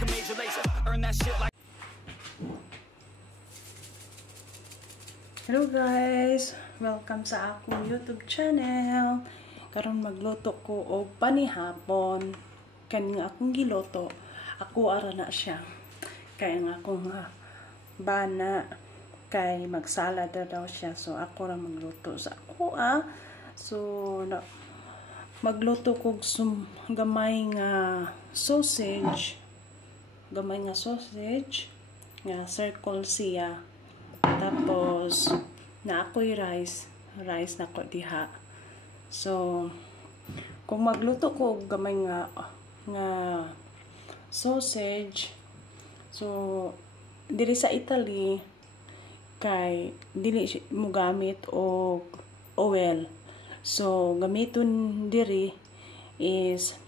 like a major lazer. Earn that shit like. Hello guys! Welcome sa akong YouTube channel. Karon magluto ko og panihapon. Kaning akong giluto, ako ara na siya. Kaya nga akong bana kay magsalad daw siya. So ako ra magluto sa ako So magluto ko gamay nga sausage. Gamay nga sausage nga circle siya. Tapos na ako'y rice na ko diha. So kung magluto ko gamay nga sausage, so diri sa Italy kay dili mo gamit og oil. So gamiton diri is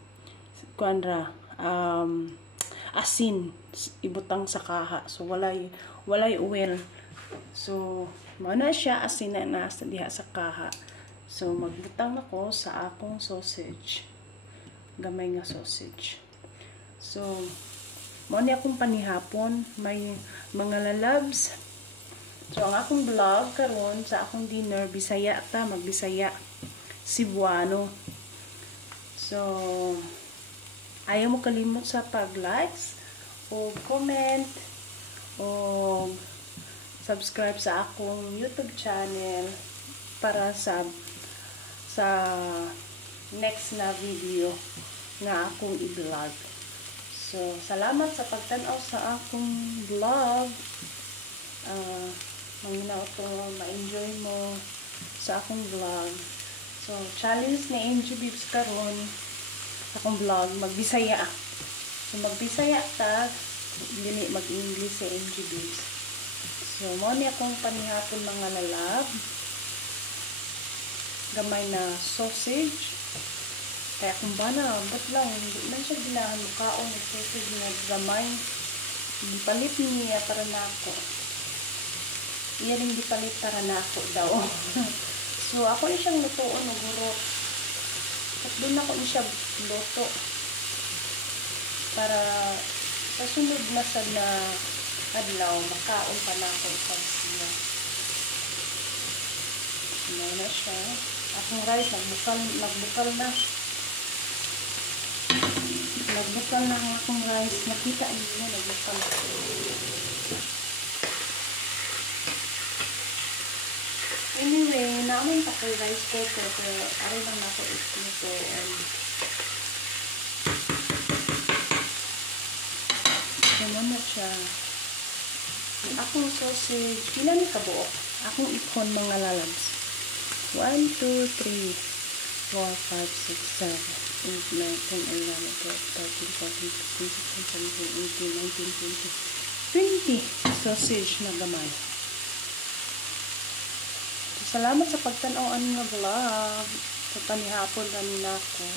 kuanra asin ibutang sa kaha. So walay oil. So mao na siya, asin na sa diha sa kaha. So magbutang ako sa akong sausage. Gamay nga sausage. So mao ni akong panihapon, may mga lalabs. So ang akong vlog karon sa akong dinner, Bisaya ta, magbisaya, Cebuano. So ayaw mo kalimot sa pag-likes o comment o subscribe sa akong YouTube channel para sa next na video nga akong i-vlog. So salamat sa pagtan-aw sa akong vlog. Manginaw to ma-enjoy mo sa akong vlog. So challenge ni Angie Bibs karon akong vlog magbisaya. So magbisaya ta, dili mag-English si Angie Bibs. So mo ni akong panihapon mga lalab. Gamay na sausage. Kaya kung bana, ba't lang, hindi man siya ginahan mukhaon ng sausage na gamay. Gipalit niya para na ako. Iya rin gipalit para na ako daw. So ako rin siyang lutoon ng guro. At doon ako rin siya luto. Para sa sunod na sa na adlaw, makaon pa na ako sa siya. Ano na siya. Akong rice, nagbukal na. Nagbukal na ang akong rice. Nakita niyo, nagbukal. Anyway, naman pa ko rice cooker. Pero ari lang ako ito. Ano na siya. Ang akong sausage, ilan ni kabuok? Akong ikon mga lalabs. 1, 2, 3, 4, 5, 6, 7, 8, 9, 10, 11, 12, 13, 14, 15, 16, 17, 18, 19, 20. 20 sausage na gamay. So, salamat sa pagtanaw ang nga vlog. Sa panihapon kanina ako.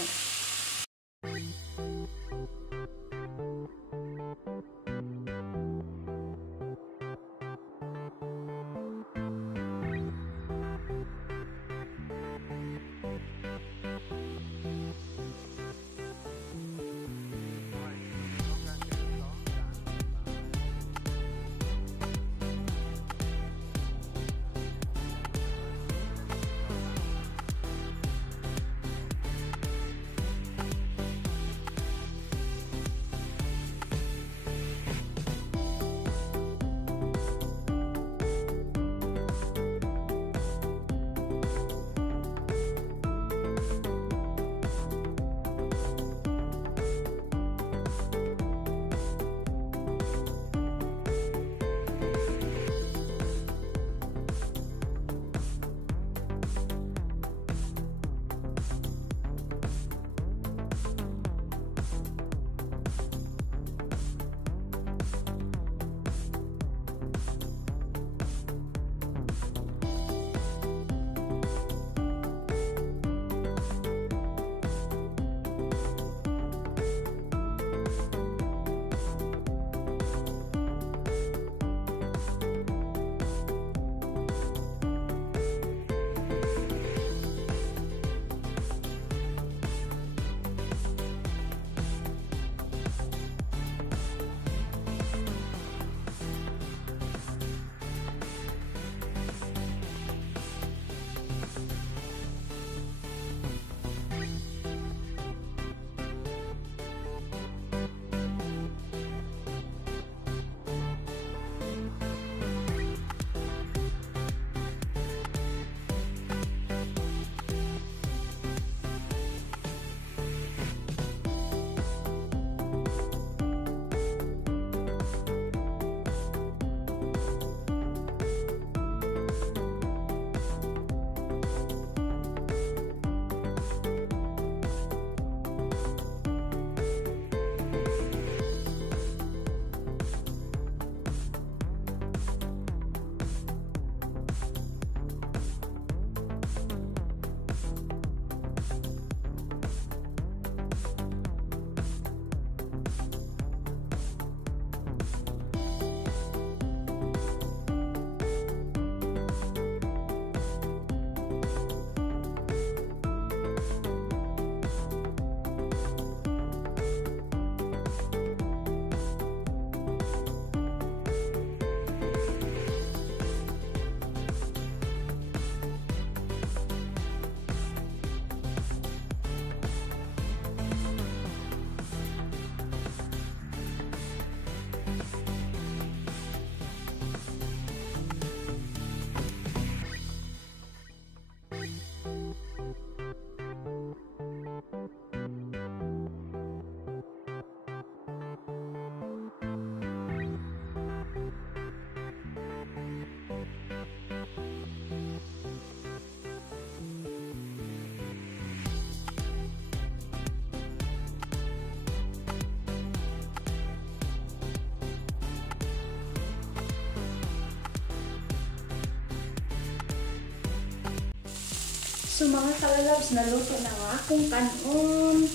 So mga kalalabs, naluto na ang akong kanon.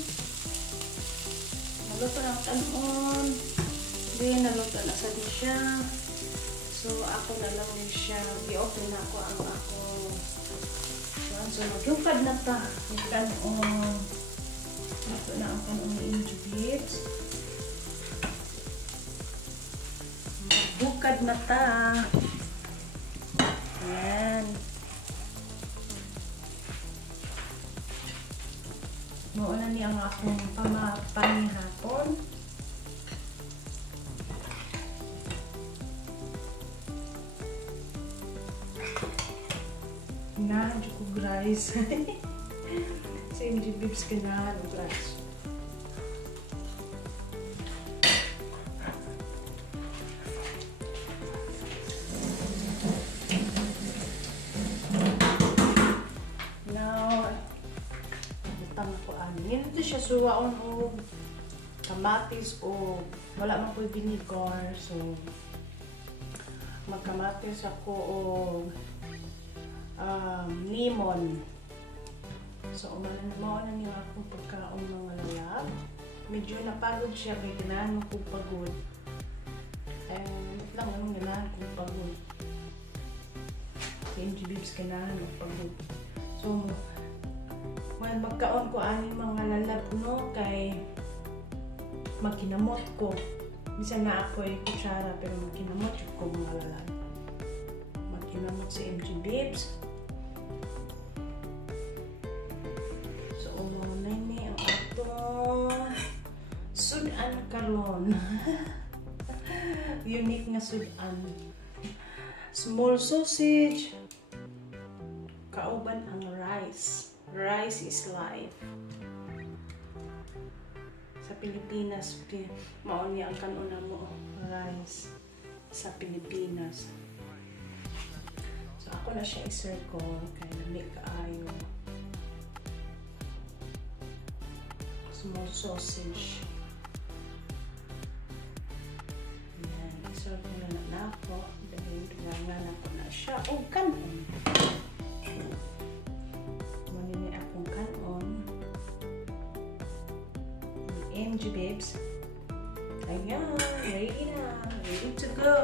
Naluto na ang kanon. Then, naluto na sa di siya. So, ako na lang din siya. I-open na ako ang akong. So, maglupad na ta. Yung kanon. Ito na ang kanon ni Injubits. Magbukad na ta. Ayan. Mauna niya ang akong panihapon. Ganahan ko rice. Sa MG Bibs ganahan ko rice. Now, butang ko ani. Ito siya suwaon o kamatis o wala man ko vinegar. So, magkamatis ako o lemon. So, mauna niya akong pagkaon mga lalab. Medyo napagod siya, may ganahan mo kong pagod. Lang anong ganahan kong pagod. Si MG Bibs ganahan kong pagod. So, magkaon ko ani mga lalab no, kay magkinamot ko. Bisa na ako ay kutsara, pero magkinamot ko mga lalab. Magkinamot si MG Bibs. Sudan karon. Unique nga sudan. Small sausage. Kauban ang rice. Rice is life. Sa Pilipinas, mauni ang kanuna mo. Rice. Sa Pilipinas. So, ako na siya i-circle. Kaya lamig kaayo. Small sausage. Circle na ako. Dahil bilangan ako na siya. O, kanon. Manini akong kanon. MG Bibs. Ayan. Ready na. Ready to go.